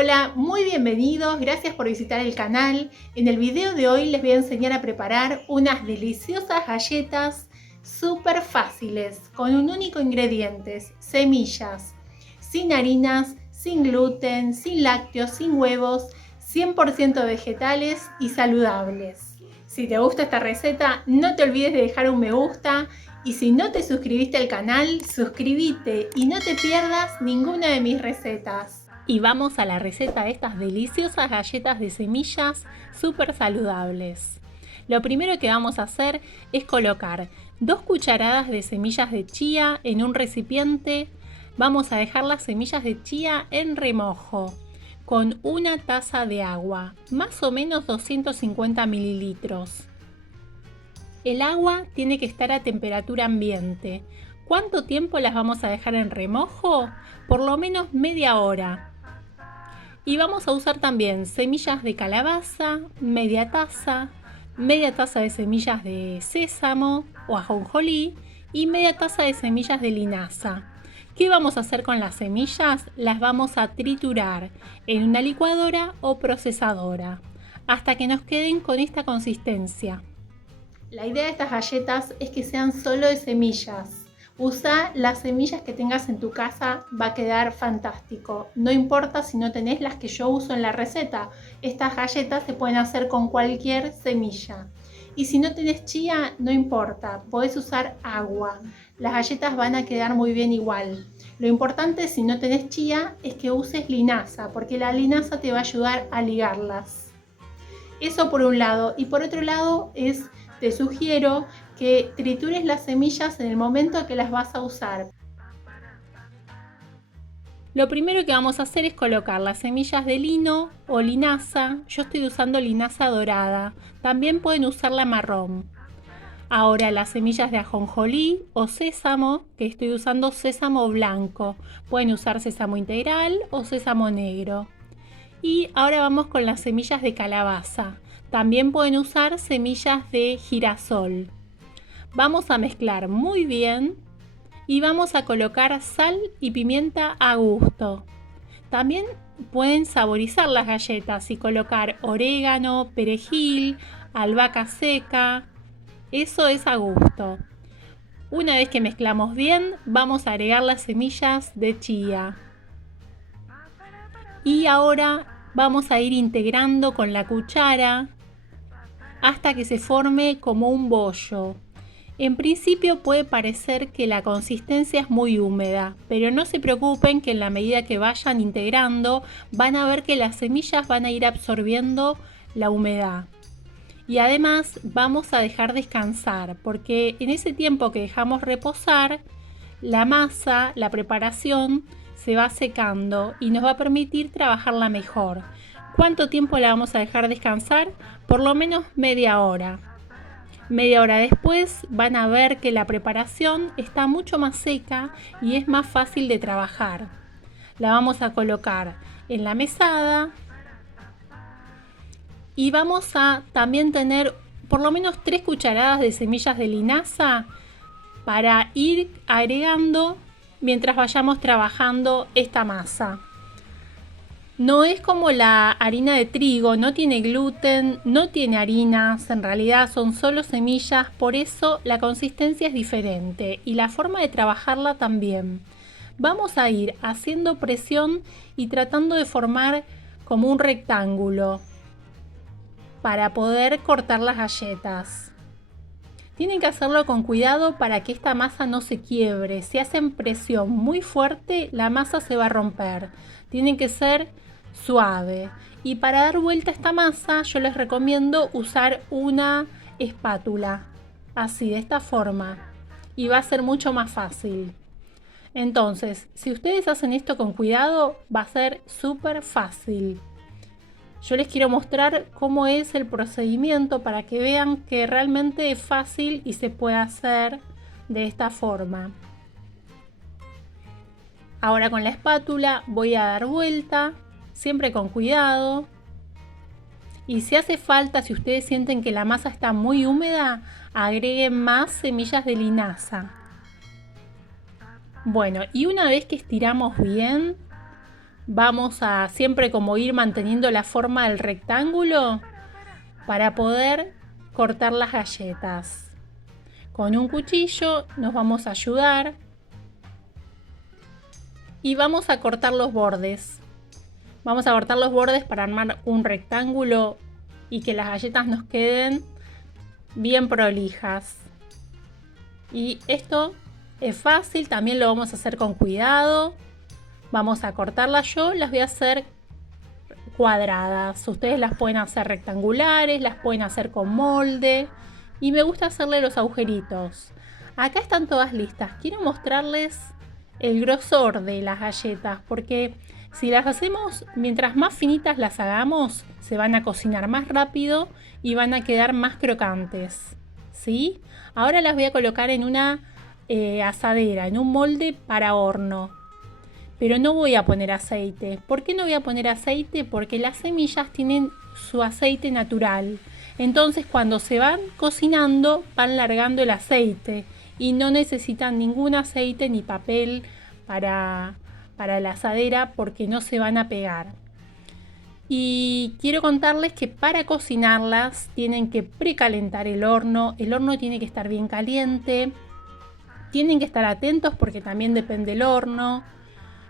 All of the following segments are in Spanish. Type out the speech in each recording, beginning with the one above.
Hola, muy bienvenidos, gracias por visitar el canal. En el video de hoy les voy a enseñar a preparar unas deliciosas galletas súper fáciles con un único ingrediente, semillas, sin harinas, sin gluten, sin lácteos, sin huevos, 100% vegetales y saludables. Si te gusta esta receta, no te olvides de dejar un me gusta y si no te suscribiste al canal, suscríbete y no te pierdas ninguna de mis recetas. Y vamos a la receta de estas deliciosas galletas de semillas súper saludables. Lo primero que vamos a hacer es colocar 2 cucharadas de semillas de chía en un recipiente. Vamos a dejar las semillas de chía en remojo con 1 taza de agua, más o menos 250 mililitros. El agua tiene que estar a temperatura ambiente. ¿Cuánto tiempo las vamos a dejar en remojo? Por lo menos media hora. Y vamos a usar también semillas de calabaza, media taza de semillas de sésamo o ajonjolí y media taza de semillas de linaza. ¿Qué vamos a hacer con las semillas? Las vamos a triturar en una licuadora o procesadora hasta que nos queden con esta consistencia. La idea de estas galletas es que sean solo de semillas. Usa las semillas que tengas en tu casa, va a quedar fantástico. No importa si no tenés las que yo uso en la receta. Estas galletas se pueden hacer con cualquier semilla. Y si no tenés chía, no importa, podés usar agua. Las galletas van a quedar muy bien igual. Lo importante si no tenés chía es que uses linaza, porque la linaza te va a ayudar a ligarlas. Eso por un lado. Y por otro lado te sugiero que tritures las semillas en el momento que las vas a usar. Lo primero que vamos a hacer es colocar las semillas de lino o linaza. Yo estoy usando linaza dorada, también pueden usar la marrón. Ahora las semillas de ajonjolí o sésamo, que estoy usando sésamo blanco. Pueden usar sésamo integral o sésamo negro. Y ahora vamos con las semillas de calabaza. También pueden usar semillas de girasol. Vamos a mezclar muy bien y vamos a colocar sal y pimienta a gusto. También pueden saborizar las galletas y colocar orégano, perejil, albahaca seca. Eso es a gusto. Una vez que mezclamos bien, vamos a agregar las semillas de chía. Y ahora vamos a ir integrando con la cuchara hasta que se forme como un bollo. En principio puede parecer que la consistencia es muy húmeda, pero no se preocupen que en la medida que vayan integrando van a ver que las semillas van a ir absorbiendo la humedad. Y además vamos a dejar descansar, porque en ese tiempo que dejamos reposar, la masa, la preparación, se va secando y nos va a permitir trabajarla mejor. ¿Cuánto tiempo la vamos a dejar descansar? Por lo menos media hora. Media hora después van a ver que la preparación está mucho más seca y es más fácil de trabajar. La vamos a colocar en la mesada y vamos a también tener por lo menos 3 cucharadas de semillas de linaza para ir agregando mientras vayamos trabajando esta masa. No es como la harina de trigo, no tiene gluten, no tiene harinas, en realidad son solo semillas, por eso la consistencia es diferente y la forma de trabajarla también. Vamos a ir haciendo presión y tratando de formar como un rectángulo para poder cortar las galletas. Tienen que hacerlo con cuidado para que esta masa no se quiebre. Si hacen presión muy fuerte, la masa se va a romper. Tienen que ser suave. Y para dar vuelta a esta masa, yo les recomiendo usar una espátula. Así, de esta forma. Y va a ser mucho más fácil. Entonces, si ustedes hacen esto con cuidado, va a ser súper fácil. Yo les quiero mostrar cómo es el procedimiento para que vean que realmente es fácil y se puede hacer de esta forma. Ahora con la espátula voy a dar vuelta, siempre con cuidado. Y si hace falta, si ustedes sienten que la masa está muy húmeda, agreguen más semillas de linaza. Bueno, y una vez que estiramos bien, vamos a siempre como ir manteniendo la forma del rectángulo para poder cortar las galletas. Con un cuchillo nos vamos a ayudar y vamos a cortar los bordes. Vamos a cortar los bordes para armar un rectángulo y que las galletas nos queden bien prolijas. Y esto es fácil, también lo vamos a hacer con cuidado. Vamos a cortarlas, yo las voy a hacer cuadradas. Ustedes las pueden hacer rectangulares, las pueden hacer con molde. Y me gusta hacerle los agujeritos. Acá están todas listas. Quiero mostrarles el grosor de las galletas, porque si las hacemos, mientras más finitas las hagamos, se van a cocinar más rápido y van a quedar más crocantes, ¿sí? Ahora las voy a colocar en una asadera, en un molde para horno. Pero no voy a poner aceite. ¿Por qué no voy a poner aceite? Porque las semillas tienen su aceite natural. Entonces cuando se van cocinando van largando el aceite y no necesitan ningún aceite ni papel para la asadera porque no se van a pegar. Y quiero contarles que para cocinarlas tienen que precalentar el horno tiene que estar bien caliente, tienen que estar atentos porque también depende del horno.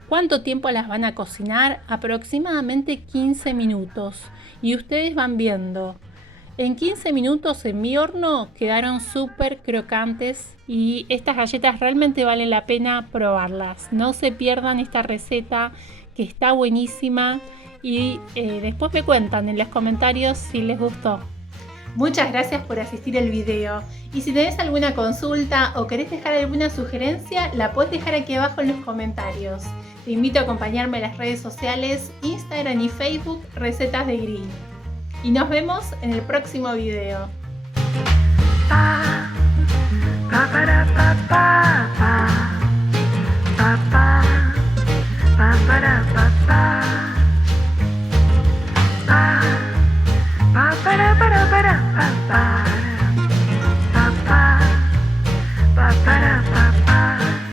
¿Cuánto tiempo las van a cocinar? Aproximadamente 15 minutos y ustedes van viendo. En 15 minutos en mi horno quedaron súper crocantes y estas galletas realmente valen la pena probarlas. No se pierdan esta receta que está buenísima y después me cuentan en los comentarios si les gustó. Muchas gracias por asistir al video y si tenés alguna consulta o querés dejar alguna sugerencia la podés dejar aquí abajo en los comentarios. Te invito a acompañarme en las redes sociales, Instagram y Facebook, Recetas de Grill. Y nos vemos en el próximo video. Para